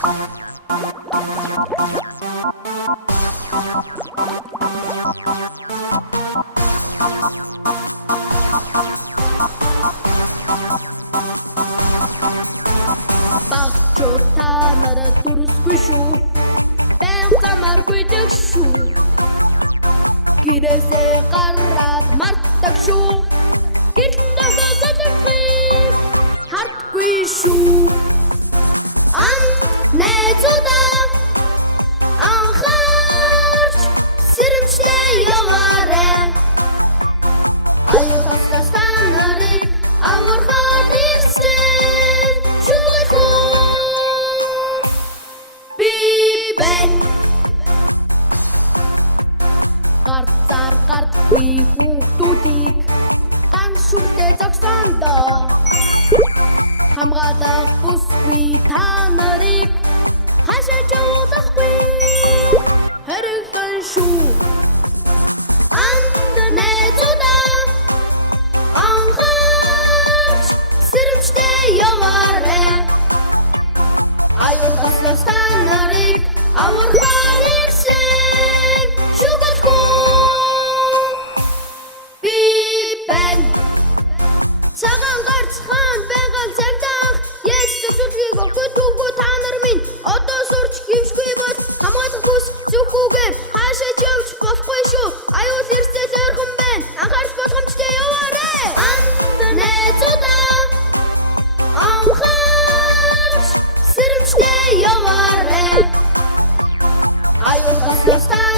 Багчууд та нараа дүрсгүй шүү. Баян замааргүй дэг шүү. Гэрээсээ гараад мартдаг шүү. Гэрлэн дохосодохыг хардгүй шүү. Найзуудаа анхаарч сэрэмжтэй яваарай. Аюул таслаас та нарыг аваргаар ирсэн шугалгүй би байна. Гарцаар гардгүй хүүхдүүдийг ганц шүлтэй зогсоондоо хамгаалах бүсгүй та нарыг хашаа жуулахгүй хоригдсон шүү. Найзуудаа анхаарч сэрэмжтэй яваарай. Аюул таслаас та нарыг аваргаар ирсэн шугалгүй би байна. Цагаан гарцхан байгааг цагдаах яаж зөвшөөрлийг өгөх түүгүй та нар минь одоо сурч хөвшгүй бол хамгаалах бүс зүггүйгээр хаашаа ч явж болохгүй шүү. Аюул ирсээ зөөрхөн байна. Анхаарч болгоомжтой яваарай. Найзуудаа анхаарч сэрэмжтэй яваарай. Аюул таслаас та